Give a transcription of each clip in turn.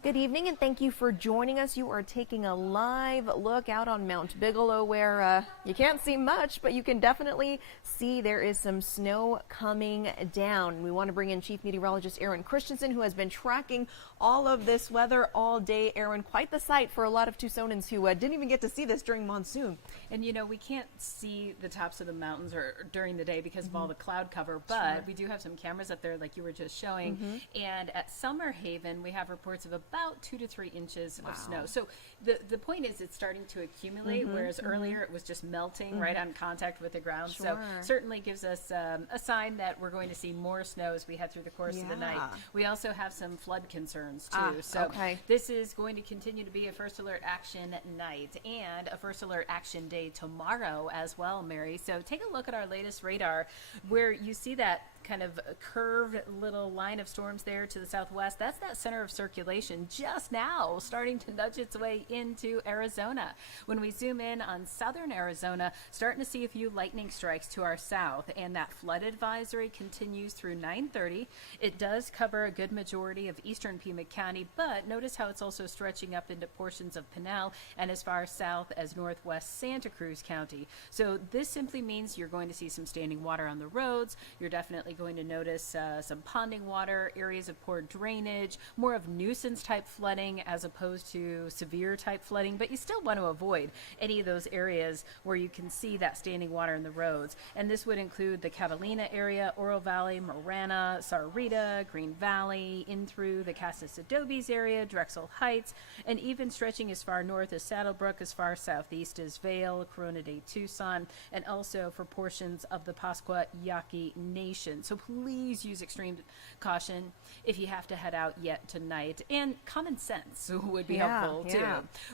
Good evening, and thank you for joining us. You are taking a live look out on Mount Bigelow, where you can't see much, but you can definitely see there is some snow coming down. We want to bring in Chief Meteorologist Aaron Christensen, who has been tracking all of this weather all day. Aaron, quite the sight for a lot of Tucsonans who didn't even get to see this during monsoon. And you know, we can't see the tops of the mountains or during the day because of all the cloud cover, but we do have some cameras up there like you were just showing. And at Summer Haven, we have reports of about 2 to 3 inches of snow. So the point is it's starting to accumulate, whereas earlier it was just melting right on contact with the ground. So certainly gives us a sign that we're going to see more snow as we head through the course of the night. We also have some flood concerns too. So this is going to continue to be a first alert action night and a first alert action day tomorrow as well, Mary. So take a look at our latest radar where you see that kind of curved little line of storms there to the southwest. That's that center of circulation just now starting to nudge its way into Arizona. When we zoom in on southern Arizona, starting to see a few lightning strikes to our south, and that flood advisory continues through 9:30. It does cover a good majority of eastern Pima County, but notice how it's also stretching up into portions of Pinal and as far south as northwest Santa Cruz County. So this simply means you're going to see some standing water on the roads. You're definitely going to notice some ponding water, areas of poor drainage, more of nuisance type flooding as opposed to severe type flooding, but you still want to avoid any of those areas where you can see that standing water in the roads. And this would include the Catalina area, Oro Valley, Marana, Sarita, Green Valley, in through the Casas Adobes area, Drexel Heights, and even stretching as far north as Saddlebrook, as far southeast as Vail, Corona de Tucson, and also for portions of the Pascua Yaqui Nation. So please use extreme caution if you have to head out yet tonight, and common sense would be helpful too.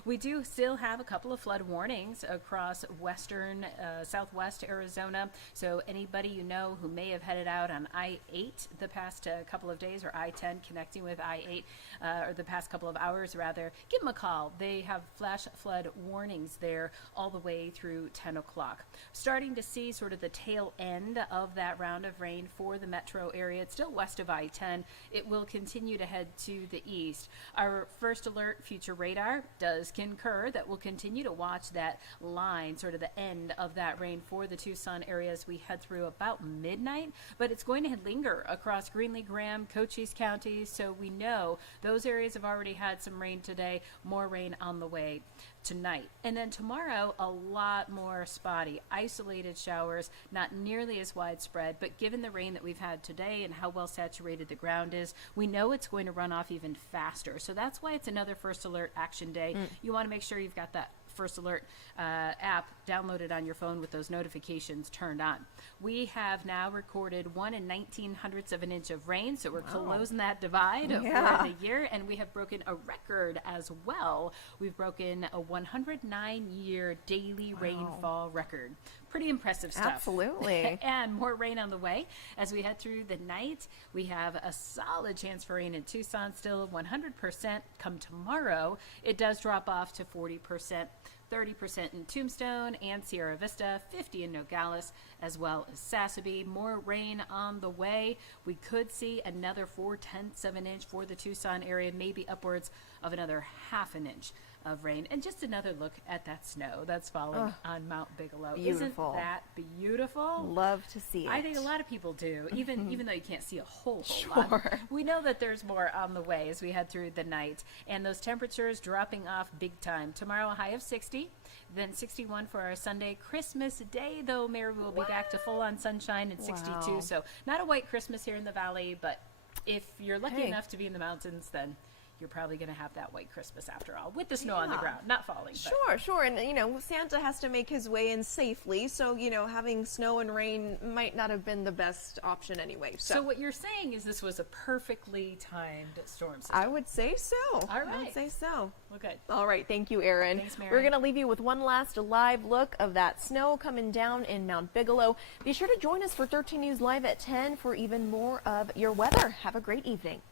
We do still have a couple of flood warnings across western, southwest Arizona. So anybody you know who may have headed out on I-8 the past couple of days, or I-10 connecting with I-8, or the past couple of hours rather, give them a call. They have flash flood warnings there all the way through 10 o'clock. Starting to see sort of the tail end of that round of rain for the metro area. It's still west of I-10. It will continue to head to the east. Our first alert future radar does concur that we'll continue to watch that line, sort of the end of that rain for the Tucson area as we head through about midnight, but it's going to linger across Greenlee, Graham, Cochise counties, so we know those areas have already had some rain today, more rain on the way tonight. And then tomorrow, a lot more spotty, isolated showers, not nearly as widespread, but given the rain that we've had today and how well saturated the ground is, we know it's going to run off even faster. So that's why it's another first alert action day. You want to make sure you've got that First Alert app downloaded on your phone with those notifications turned on. We have now recorded 1 in 1900ths of an inch of rain, so we're closing that divide for the year, and we have broken a record as well. We've broken a 109-year daily rainfall record. Pretty impressive stuff. Absolutely. And more rain on the way as we head through the night. We have a solid chance for rain in Tucson, still 100% come tomorrow. It does drop off to 40%. 30% in Tombstone and Sierra Vista, 50 in Nogales, as well as Sassabee. More rain on the way. We could see another 0.4 of an inch for the Tucson area, maybe upwards of another 0.5 inch of rain. And just another look at that snow that's falling on Mount Bigelow. Beautiful. Isn't that beautiful? Love to see it. I think a lot of people do, even though you can't see a whole lot. We know that there's more on the way as we head through the night, and those temperatures dropping off big time. Tomorrow, a high of 60, then 61 for our Sunday. Christmas Day, though, Mary, will be back to full-on sunshine and 62. So not a white Christmas here in the valley, but if you're lucky enough to be in the mountains, then you're probably going to have that white Christmas after all, with the snow on the ground, not falling. Sure. And, you know, Santa has to make his way in safely, so, you know, having snow and rain might not have been the best option anyway. So what you're saying is this was a perfectly timed storm system? I would say so. All right. I would say so. Well, good. All right. Thank you, Aaron. Thanks, Mary. We're going to leave you with one last live look of that snow coming down in Mount Bigelow. Be sure to join us for 13 News Live at 10 for even more of your weather. Have a great evening.